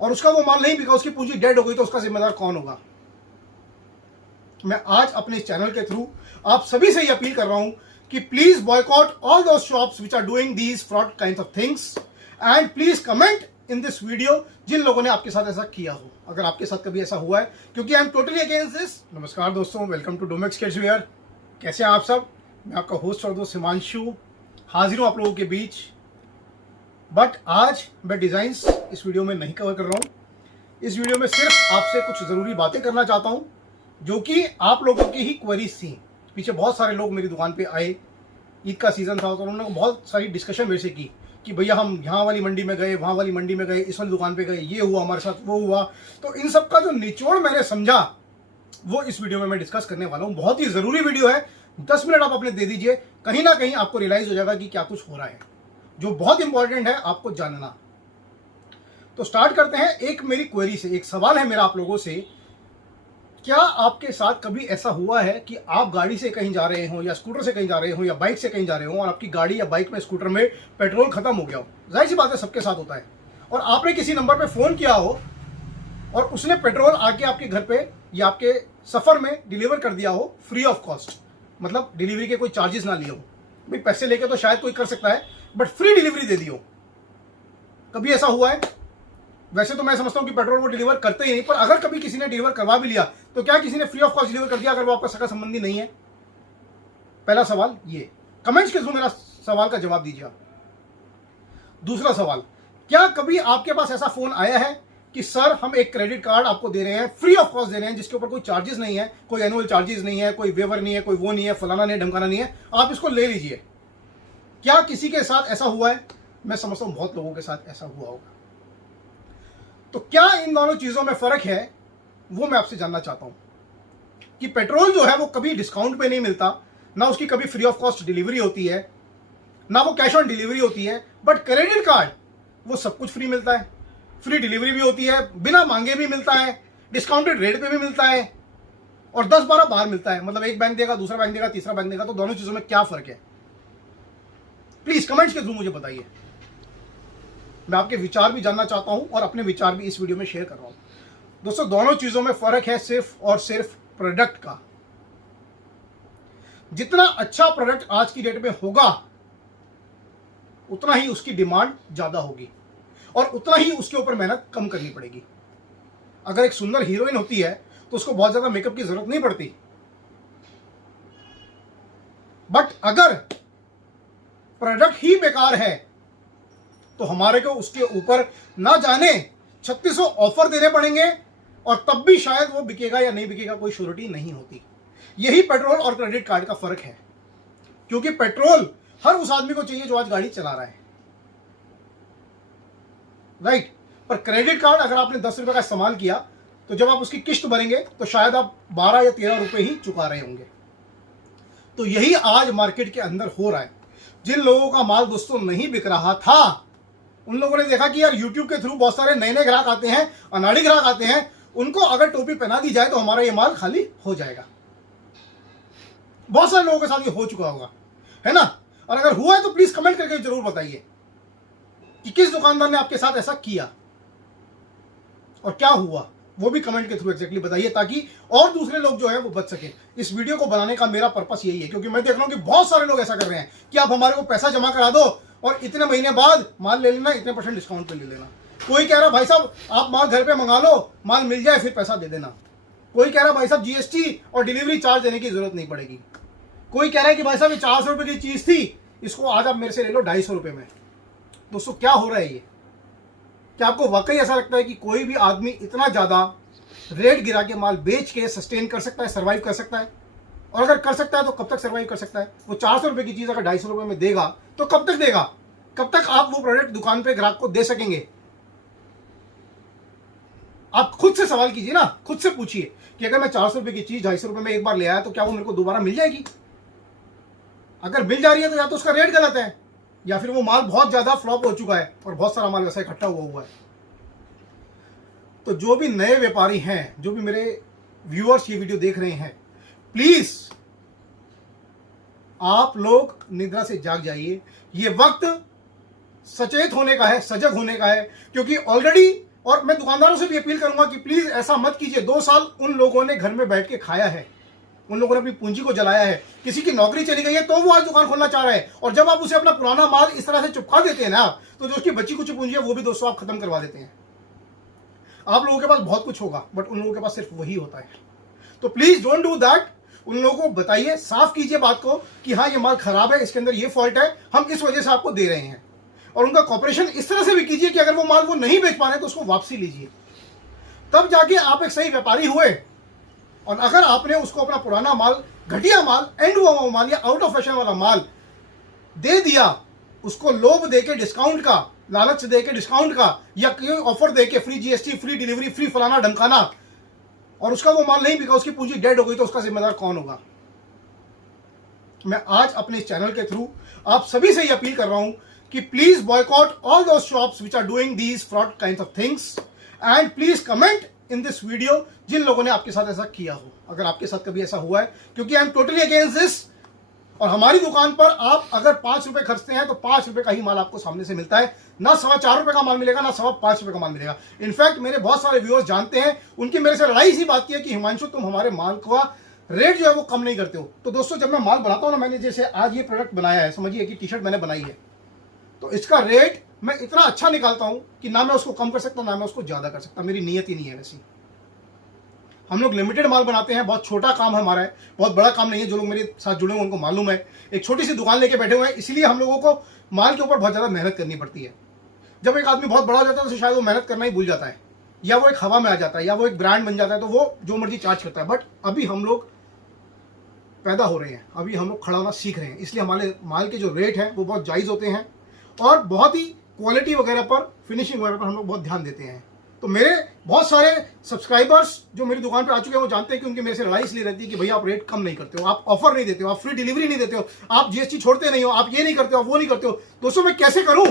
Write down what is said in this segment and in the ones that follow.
और उसका वो माल नहीं बिका, उसकी पूंजी डेड हो गई, तो उसका जिम्मेदार कौन होगा? मैं आज अपने इस चैनल के थ्रू आप सभी से ये अपील कर रहा हूं कि please boycott all those shops which are doing these fraud kinds of things and please comment in this video जिन लोगों ने आपके साथ ऐसा किया हो, अगर आपके साथ कभी ऐसा हुआ है, क्योंकि I am totally against this. नमस्कार दोस्तों, welcome to Domex kids where. कैसे हैं आप सब? मैं आपका होस्ट और दोस्त हिमांशु हाजिर हूं आप लोगों के बीच। बट आज मैं डिजाइन्स इस वीडियो में नहीं कवर कर रहा हूं। इस वीडियो में सिर्फ आपसे कुछ ज़रूरी बातें करना चाहता हूं जो कि आप लोगों की ही क्वेरीज थी। पीछे बहुत सारे लोग मेरी दुकान पे आए, ईद का सीज़न था, तो उन्होंने बहुत सारी डिस्कशन मेरे से की कि भैया हम यहाँ वाली मंडी में गए, वहाँ वाली मंडी में गए, इस वाली दुकान पे गए, ये हुआ हमारे साथ, वो हुआ। तो इन सब का जो निचोड़ मैंने समझा वो इस वीडियो में मैं डिस्कस करने वाला हूँ। बहुत ही ज़रूरी वीडियो है, 10 मिनट आप अपने दे दीजिए, कहीं ना कहीं आपको रियलाइज़ हो जाएगा कि क्या कुछ हो रहा है, जो बहुत इंपॉर्टेंट है आपको जानना। तो स्टार्ट करते हैं एक मेरी क्वेरी से। एक सवाल है मेरा आप लोगों से, क्या आपके साथ कभी ऐसा हुआ है कि आप गाड़ी से कहीं जा रहे हो या स्कूटर से कहीं जा रहे हो या बाइक से कहीं जा रहे हो और आपकी गाड़ी या बाइक में, स्कूटर में पेट्रोल खत्म हो गया हो? जाहिर सी बात है, सबके साथ होता है। और आपने किसी नंबर पे फ़ोन किया हो और उसने पेट्रोल आके आपके घर पे या आपके सफ़र में डिलीवर कर दिया हो फ्री ऑफ कॉस्ट, मतलब डिलीवरी के कोई चार्जेस ना लिए हो। भाई पैसे लेके तो शायद कोई कर सकता है, बट फ्री डिलीवरी दे दी हो। कभी ऐसा हुआ है? वैसे तो मैं समझता हूं कि पेट्रोल वो डिलीवर करते ही नहीं, पर अगर कभी किसी ने डिलीवर करवा भी लिया तो क्या किसी ने फ्री ऑफ कॉस्ट डिलीवर कर दिया अगर वो आपका सगा संबंधी नहीं है? पहला सवाल ये, कमेंट्स के थ्रू मेरा सवाल का जवाब दीजिए आप। दूसरा सवाल, क्या कभी आपके पास ऐसा फोन आया है कि सर हम एक क्रेडिट कार्ड आपको दे रहे हैं, फ्री ऑफ कॉस्ट दे रहे हैं, जिसके ऊपर कोई चार्जेस नहीं है, कोई एनुअल चार्जेस नहीं है, कोई वेवर नहीं है, कोई वो नहीं है, फलाना नहीं है, ढमकाना नहीं है, आप इसको ले लीजिए? क्या किसी के साथ ऐसा हुआ है? मैं समझता हूं बहुत लोगों के साथ ऐसा हुआ होगा। तो क्या इन दोनों चीजों में फर्क है, वो मैं आपसे जानना चाहता हूं कि पेट्रोल जो है वो कभी डिस्काउंट पे नहीं मिलता, ना उसकी कभी फ्री ऑफ कॉस्ट डिलीवरी होती है, ना वो कैश ऑन डिलीवरी होती है। बट क्रेडिट कार्ड वो सब कुछ फ्री मिलता है, फ्री डिलीवरी भी होती है, बिना मांगे भी मिलता है, डिस्काउंटेड रेट पे भी मिलता है, और 10-12 बार मिलता है। मतलब एक बैंक देगा, दूसरा बैंक देगा, तीसरा बैंक देगा। तो दोनों चीजों में क्या फर्क है? प्लीज कमेंट्स के थ्रू मुझे बताइए। मैं आपके विचार भी जानना चाहता हूं और अपने विचार भी इस वीडियो में शेयर कर रहा हूं। दोस्तों, दोनों चीजों में फर्क है सिर्फ और सिर्फ प्रोडक्ट का। जितना अच्छा प्रोडक्ट आज की डेट में होगा उतना ही उसकी डिमांड ज्यादा होगी और उतना ही उसके ऊपर मेहनत कम करनी पड़ेगी। अगर एक सुंदर हीरोइन होती है तो उसको बहुत ज्यादा मेकअप की जरूरत नहीं पड़ती, बट अगर प्रोडक्ट ही बेकार है तो हमारे को उसके ऊपर ना जाने 3600 ऑफर देने पड़ेंगे और तब भी शायद वो बिकेगा या नहीं बिकेगा, कोई श्योरिटी नहीं होती। यही पेट्रोल और क्रेडिट कार्ड का फर्क है, क्योंकि पेट्रोल हर उस आदमी को चाहिए जो आज गाड़ी चला रहा है, राइट? पर क्रेडिट कार्ड अगर आपने 10 रुपए का इस्तेमाल किया तो जब आप उसकी किस्त भरेंगे तो शायद आप 12 या 13 रुपए ही चुका रहे होंगे। तो यही आज मार्केट के अंदर हो रहा है। जिन लोगों का माल दोस्तों नहीं बिक रहा था, उन लोगों ने देखा कि यार YouTube के थ्रू बहुत सारे नए नए ग्राहक आते हैं, अनाड़ी ग्राहक आते हैं, उनको अगर टोपी पहना दी जाए तो हमारा ये माल खाली हो जाएगा। बहुत सारे लोगों के साथ ये हो चुका होगा, है ना? और अगर हुआ है तो प्लीज कमेंट करके जरूर बताइए कि किस दुकानदार ने आपके साथ ऐसा किया और क्या हुआ, वो भी कमेंट के थ्रू एग्जैक्टली बताइए, ताकि और दूसरे लोग जो है वो बच सके। इस वीडियो को बनाने का मेरा पर्पस यही है, क्योंकि मैं देख रहा हूं कि बहुत सारे लोग ऐसा कर रहे हैं कि आप हमारे को पैसा जमा करा दो और इतने महीने बाद माल ले लेना, इतने % डिस्काउंट पे ले लेना। कोई कह रहा भाई साहब आप माल घर पे मंगा लो, माल मिल जाए फिर पैसा दे देना। कोई कह रहा भाई साहब GST और डिलीवरी चार्ज देने की जरूरत नहीं पड़ेगी। कोई कह रहा है कि भाई साहब ये 400 रुपए की चीज थी, इसको आज आप मेरे से ले लो 250 रुपए में। दोस्तों, क्या हो रहा है ये? क्या आपको वाकई ऐसा लगता है कि कोई भी आदमी इतना ज्यादा रेट गिरा के माल बेच के सस्टेन कर सकता है, सर्वाइव कर सकता है? और अगर कर सकता है तो कब तक सर्वाइव कर सकता है? वो 400 रुपए की चीज अगर 250 रुपए में देगा तो कब तक देगा? कब तक आप वो प्रोडक्ट दुकान पे ग्राहक को दे सकेंगे? आप खुद से सवाल कीजिए ना, खुद से पूछिए कि अगर मैं 400 रुपए की चीज 250 रुपए में एक बार ले आया तो क्या वो मेरे को दोबारा मिल जाएगी? अगर मिल जा रही है तो या तो उसका रेट गलत है या फिर वो माल बहुत ज्यादा फ्लॉप हो चुका है और बहुत सारा माल वैसा इकट्ठा हुआ है। तो जो भी नए व्यापारी हैं, जो भी मेरे व्यूअर्स ये वीडियो देख रहे हैं, प्लीज आप लोग निद्रा से जाग जाइए। ये वक्त सचेत होने का है, सजग होने का है, क्योंकि ऑलरेडी और मैं दुकानदारों से भी अपील करूंगा कि प्लीज ऐसा मत कीजिए। 2 साल उन लोगों ने घर में बैठ के खाया है, उन लोगों ने अपनी पूंजी को जलाया है, किसी की नौकरी चली गई है तो वो आज दुकान खोलना चाह रहा है, और जब आप उसे अपना पुराना माल इस तरह से चिपका देते हैं ना, तो जो उसकी बची कुछ पूंजी है वो भी दोस्तों आप खत्म करवा देते हैं। आप लोगों के पास बहुत कुछ होगा बट उन लोगों के पास सिर्फ वही होता है। तो प्लीज डोंट डू दैट। उन लोगों को बताइए, साफ कीजिए बात को कि हाँ ये माल खराब है, इसके अंदर ये फॉल्ट है, हम इस वजह से आपको दे रहे हैं। और उनका कॉपरेशन इस तरह से भी कीजिए कि अगर वो माल वो नहीं बेच पा रहे तो उसको वापसी लीजिए, तब जाके आप एक सही व्यापारी हुए। और अगर आपने उसको अपना पुराना माल, घटिया माल, एंड हुआ माल या आउट ऑफ फैशन वाला माल दे दिया, उसको लोभ दे के डिस्काउंट का, लालच दे के डिस्काउंट का, या कोई ऑफर दे के free GST, free delivery, free फलाना ढमकाना, और उसका वो माल नहीं बिका, उसकी पूंजी डेड हो गई, तो उसका जिम्मेदार कौन होगा? मैं आज अपने चैनल के थ्रू आप सभी से ये अपील कर रहा हूं कि please boycott all those shops which are doing these fraud kinds of things, and please comment in this video जिन लोगों ने आपके साथ ऐसा किया हो, अगर आपके साथ कभी ऐसा हुआ है, क्योंकि I am totally against this. और हमारी दुकान पर आप अगर 5 रुपए खर्चते हैं तो 5 रुपए का ही माल आपको सामने से मिलता है, ना 4.25 रुपए का माल मिलेगा, ना 5.25 रुपए का माल मिलेगा। इनफैक्ट मेरे बहुत सारे व्यूअर्स जानते हैं, उनकी मेरे से लड़ाई इसी बात की है कि हिमांशु तुम हमारे माल का रेट जो है वो कम नहीं करते हो। तो दोस्तों जब मैं माल बनाता हूं ना, मैंने जैसे आज ये प्रोडक्ट बनाया है, समझिए कि टी शर्ट मैंने बनाई है, तो इसका रेट मैं इतना अच्छा निकालता हूं कि ना मैं उसको कम कर सकता, ना मैं उसको ज्यादा कर सकता, मेरी नीयत ही नहीं है वैसी। हम लोग लिमिटेड माल बनाते हैं, बहुत छोटा काम हमारा है, बहुत बड़ा काम नहीं है। जो लोग मेरे साथ जुड़े हैं उनको मालूम है, एक छोटी सी दुकान लेके बैठे हुए हैं, इसलिए हम लोगों को माल के ऊपर बहुत ज़्यादा मेहनत करनी पड़ती है। जब एक आदमी बहुत बड़ा हो जाता है तो शायद वो मेहनत करना ही भूल जाता है, या वो एक हवा में आ जाता है, या वो एक ब्रांड बन जाता है, तो वो जो मर्जी चार्ज करता है। बट अभी हम लोग पैदा हो रहे हैं, अभी हम लोग खड़ा होना सीख रहे हैं, इसलिए हमारे माल के जो रेट हैं वो बहुत जायज़ होते हैं, और बहुत ही क्वालिटी वगैरह पर, फिनिशिंग वगैरह पर हम लोग बहुत ध्यान देते हैं। तो मेरे बहुत सारे सब्सक्राइबर्स जो मेरी दुकान पे आ चुके हैं वो जानते हैं कि उनकी मेरे से लड़ाई इसलिए रहती है कि भैया आप रेट कम नहीं करते हो, आप ऑफर नहीं देते हो, आप फ्री डिलीवरी नहीं देते हो, आप जीएसटी छोड़ते नहीं हो, आप ये नहीं करते हो, वो नहीं करते हो। दोस्तों मैं कैसे करूं?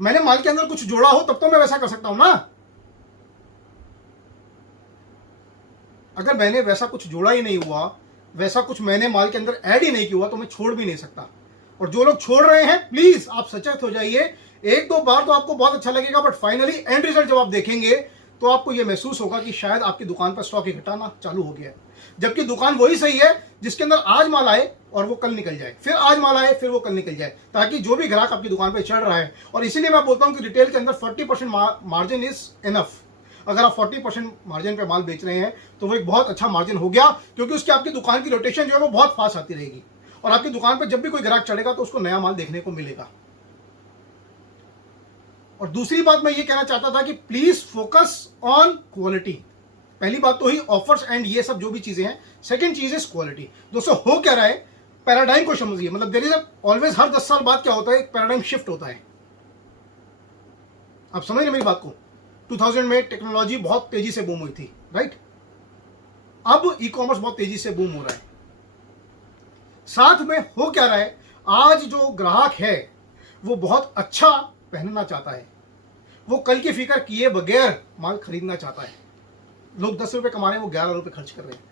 मैंने माल के अंदर कुछ जोड़ा हो तब तो मैं वैसा कर सकता हूं ना। अगर मैंने वैसा कुछ जोड़ा ही नहीं हुआ, वैसा कुछ मैंने माल के अंदर ऐड ही नहीं किया, तो मैं छोड़ भी नहीं सकता। और जो लोग छोड़ रहे हैं प्लीज आप सचेत हो जाइए। 1-2 बार तो आपको बहुत अच्छा लगेगा, बट फाइनली एंड रिजल्ट जब आप देखेंगे तो आपको यह महसूस होगा कि शायद आपकी दुकान पर स्टॉक इकट्ठा ना चालू हो गया है, जबकि दुकान वही सही है जिसके अंदर आज माल आए और वो कल निकल जाए, फिर आज माल आए फिर वो कल निकल जाए, ताकि जो भी ग्राहक आपकी दुकान पर चढ़ रहा है। और इसीलिए मैं बोलता हूं कि रिटेल के अंदर 40% मार्जिन इज इनफ। अगर आप 40% मार्जिन पे माल बेच रहे हैं तो वो एक बहुत अच्छा मार्जिन हो गया, क्योंकि उसकी आपकी दुकान की रोटेशन जो है वो बहुत फास्ट आती रहेगी, और आपकी दुकान पर जब भी कोई ग्राहक चढ़ेगा तो उसको नया माल देखने को मिलेगा। और दूसरी बात मैं ये कहना चाहता था कि प्लीज फोकस ऑन क्वालिटी। पहली बात तो ही ऑफर्स एंड ये सब जो भी चीजें हैं, सेकंड चीज इज क्वालिटी। दोस्तों हो क्या रहा है, पैराडाइम को समझिए। मतलब देयर इज ऑलवेज, हर 10 साल बाद क्या होता है, एक पैराडाइम शिफ्ट होता है। आप समझ रहे मेरी बात को? 2000 में टेक्नोलॉजी बहुत तेजी से बूम हुई थी, राइट? अब ई कॉमर्स बहुत तेजी से बूम हो रहा है। साथ में हो क्या रहा है, आज जो ग्राहक है वो बहुत अच्छा पहनना चाहता है, वो कल की फिक्र किए बगैर माल खरीदना चाहता है। लोग 10 रुपए कमा रहे हैं, वो 11 रुपए खर्च कर रहे हैं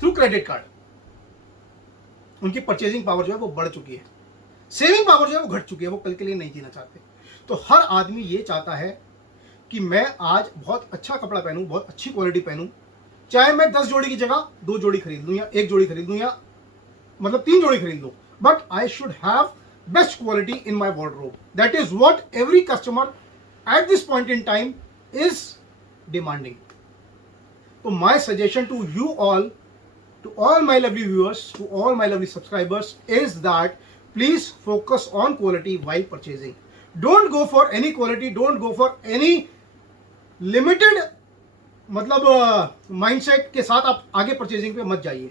थ्रू क्रेडिट कार्ड। उनकी परचेजिंग पावर जो है वो बढ़ चुकी है, सेविंग पावर जो है वो घट चुकी है, वो कल के लिए नहीं जीना चाहते। तो हर आदमी ये चाहता है कि मैं आज बहुत अच्छा कपड़ा पहनूं, बहुत अच्छी क्वालिटी पहनूं, चाहे मैं 10 जोड़ी की जगह 2 जोड़ी खरीद लूं, या 1 जोड़ी खरीद लूं, या मतलब 3 जोड़ी खरीद लूं, but I should have best quality in my wardrobe. That is what every customer at this point in time is demanding. So my suggestion to you all, to all my lovely viewers, to all my lovely subscribers is that please focus on quality while purchasing. Don't go for any quality, don't go for any limited मतलब mindset के साथ आप आगे purchasing पे मत जाइए।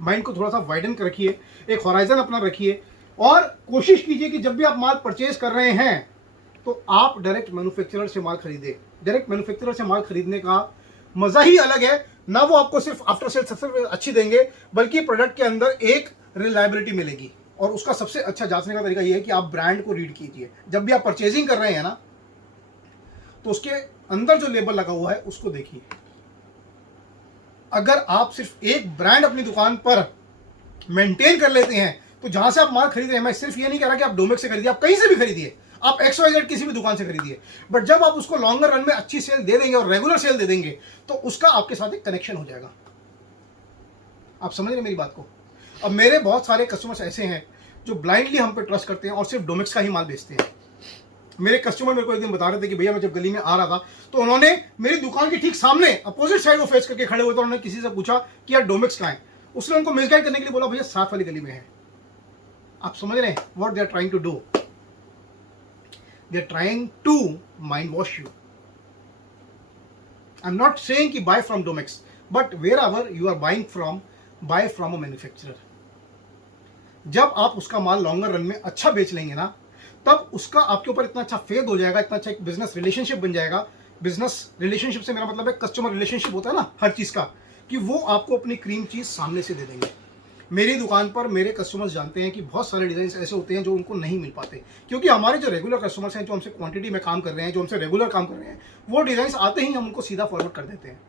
Mind को थोड़ा सा वाइडन रखिए, एक हॉराइजन अपना रखिए, और कोशिश कीजिए कि जब भी आप माल परचेज कर रहे हैं तो आप डायरेक्ट मैन्युफैक्चरर से माल खरीदें। डायरेक्ट मैन्युफैक्चरर से माल खरीदने का मजा ही अलग है ना। वो आपको सिर्फ आफ्टर सेल सर्विस अच्छी देंगे, बल्कि प्रोडक्ट के अंदर एक रिलायबिलिटी मिलेगी। और उसका सबसे अच्छा जांचने का तरीका ये है कि आप ब्रांड को रीड कीजिए। जब भी आप परचेजिंग कर रहे हैं ना, तो उसके अंदर जो लेबल लगा हुआ है उसको देखिए। अगर आप सिर्फ एक ब्रांड अपनी दुकान पर मेंटेन कर लेते हैं, तो जहां से आप माल खरीद रहे हैं, मैं सिर्फ ये नहीं कह रहा कि आप डोमेक्स से खरीदिए, आप कहीं से भी खरीदिए, आप XYZ किसी भी दुकान से खरीदिए, बट जब आप उसको लॉन्गर रन में अच्छी सेल दे देंगे और रेगुलर सेल दे देंगे तो उसका आपके साथ एक कनेक्शन हो जाएगा। आप समझ रहे मेरी बात को? अब मेरे बहुत सारे कस्टमर्स ऐसे हैं जो ब्लाइंडली हम पे ट्रस्ट करते हैं और सिर्फ डोमेक्स का ही माल बेचते हैं। मेरे कस्टमर मेरे को एक दिन बता रहे थे कि भैया मैं जब गली में आ रहा था तो उन्होंने मेरी दुकान के ठीक सामने अपोजिट साइड वो फेस करके खड़े हुए थे, उन्होंने किसी से पूछा कि यार डोमेक्स कहाँ है। उसने उनको मिसगाइड करने के लिए बोला भैया साथ वाली गली में है। आप समझ रहे हैं what they are trying to do? They are trying to mind wash you. I am not saying कि buy from Domex, but wherever you are buying from, buy from a manufacturer. जब आप उसका माल longer run में अच्छा बेच लेंगे ना, तब उसका आपके ऊपर इतना अच्छा फेद हो जाएगा, इतना अच्छा एक बिजनेस रिलेशनशिप बन जाएगा। बिजनेस रिलेशनशिप से मेरा मतलब है कस्टमर रिलेशनशिप होता है ना हर चीज का, कि वो आपको अपनी क्रीम चीज सामने से दे देंगे। मेरी दुकान पर मेरे कस्टमर्स जानते हैं कि बहुत सारे डिजाइन ऐसे होते हैं जो उनको नहीं मिल पाते, क्योंकि हमारे जो रेगुलर कस्टमर्स हैं, जो हमसे क्वांटिटी में काम कर रहे हैं, जो हमसे रेगुलर काम कर रहे हैं, वो डिजाइन आते ही हम उनको सीधा फॉरवर्ड कर देते हैं।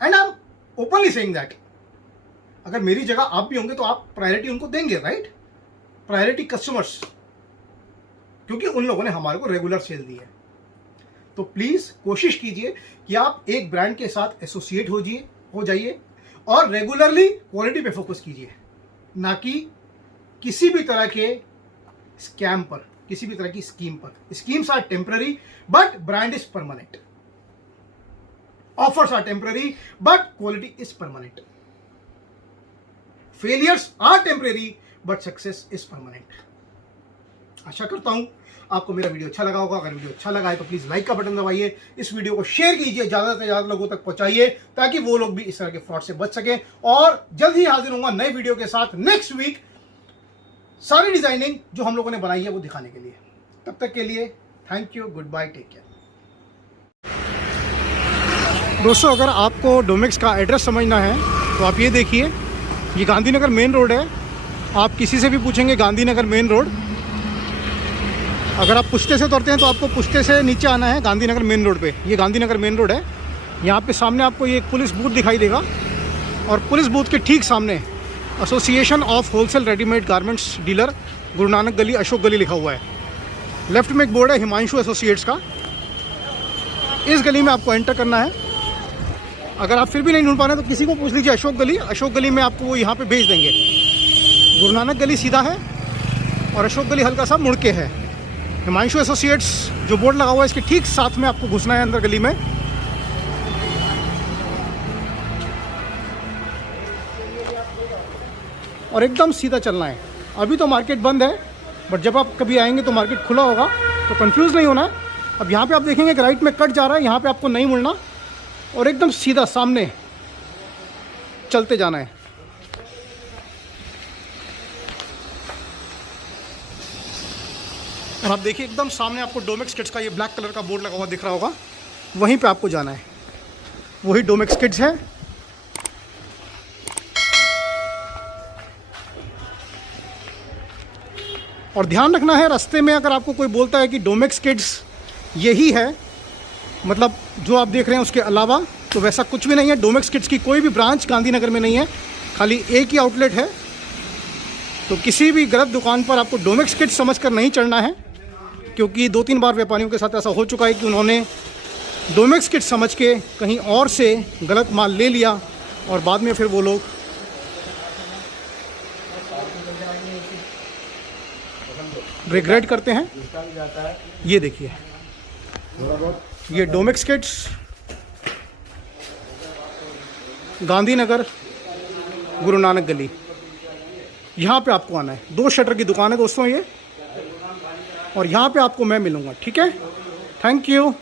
And I am openly saying that अगर मेरी जगह आप भी होंगे तो आप प्रायोरिटी उनको देंगे, राइट? प्रायोरिटी कस्टमर्स, क्योंकि उन लोगों ने हमारे को रेगुलर सेल दी है। तो प्लीज कोशिश कीजिए कि आप एक ब्रांड के साथ एसोसिएट हो जाइए और रेगुलरली क्वालिटी पे फोकस कीजिए, ना कि किसी भी तरह के स्कैम पर, किसी भी तरह की स्कीम पर। Schemes are temporary but brand is permanent. Offers are temporary but quality is permanent. Failures are temporary but success is permanent. आशा करता हूं आपको मेरा वीडियो अच्छा लगा होगा। अगर वीडियो अच्छा लगा है तो प्लीज लाइक का बटन दबाइए, इस वीडियो को शेयर कीजिए, ज्यादा से ज्यादा लोगों तक पहुंचाइए ताकि वो लोग भी इस तरह के फ्रॉड से बच सकें। और जल्द ही हाजिर होऊंगा नए वीडियो के साथ नेक्स्ट वीक, सारी डिजाइनिंग जो हम लोगों ने बनाई है वो दिखाने के लिए। तब तक के लिए thank you, good bye, take care. दोस्तों, अगर आपको डोमेक्स का एड्रेस समझना है तो आप ये देखिए, ये गांधीनगर मेन रोड है। आप किसी से भी पूछेंगे गांधीनगर मेन रोड, अगर आप पुश्ते से उतरते हैं तो आपको पुश्ते से नीचे आना है गांधीनगर मेन रोड पे। ये गांधीनगर मेन रोड है। यहाँ पे सामने आपको ये एक पुलिस बूथ दिखाई देगा और पुलिस बूथ के ठीक सामने association of wholesale readymade garments dealer Guru Nanak गली, अशोक गली लिखा हुआ है। लेफ्ट में एक बोर्ड है हिमांशु एसोसिएट्स का। इस गली में आपको एंटर करना है। अगर आप फिर भी नहीं ढूंढ पा रहे तो किसी को पूछ लीजिए अशोक गली। अशोक गली में आपको वो यहाँ पे भेज देंगे। गुरु नानक गली सीधा है और अशोक गली हल्का सा मुड़ के है। हिमांशु एसोसिएट्स जो बोर्ड लगा हुआ है इसके ठीक साथ में आपको घुसना है अंदर गली में। और एकदम सीधा चलना है। अभी तो मार्केट बंद है, बट जब आप कभी आएंगे तो मार्केट खुला होगा, तो कंफ्यूज नहीं होना है। अब यहाँ पे आप देखेंगे कि राइट में कट जा रहा है, यहाँ पे आपको नहीं मुड़ना और एकदम सीधा सामने चलते जाना है। और आप देखिए एकदम सामने आपको डोमेक्स किड्स का ये ब्लैक कलर का बोर्ड लगा हुआ दिख रहा होगा, वहीं पे आपको जाना है। वही डोमेक्स किड्स है। और ध्यान रखना है, रास्ते में अगर आपको कोई बोलता है कि डोमेक्स किड्स यही है, मतलब जो आप देख रहे हैं उसके अलावा, तो वैसा कुछ भी नहीं है। डोमेक्स किड्स की कोई भी ब्रांच गांधीनगर में नहीं है, खाली एक ही आउटलेट है। तो किसी भी गलत दुकान पर आपको डोमेक्स किड्स समझकर नहीं चढ़ना है, क्योंकि 2-3 बार व्यापारियों के साथ ऐसा हो चुका है कि उन्होंने डोमेक्स किड्स समझ के कहीं और से गलत माल ले लिया और बाद में फिर वो लोग रिग्रेट करते हैं। ये देखिए, ये डोमेक्स किड्स गांधीनगर गुरु नानक गली, यहाँ पे आपको आना है। 2 शटर की दुकान है दोस्तों ये, और यहाँ पे आपको मैं मिलूँगा। ठीक है, थैंक यू।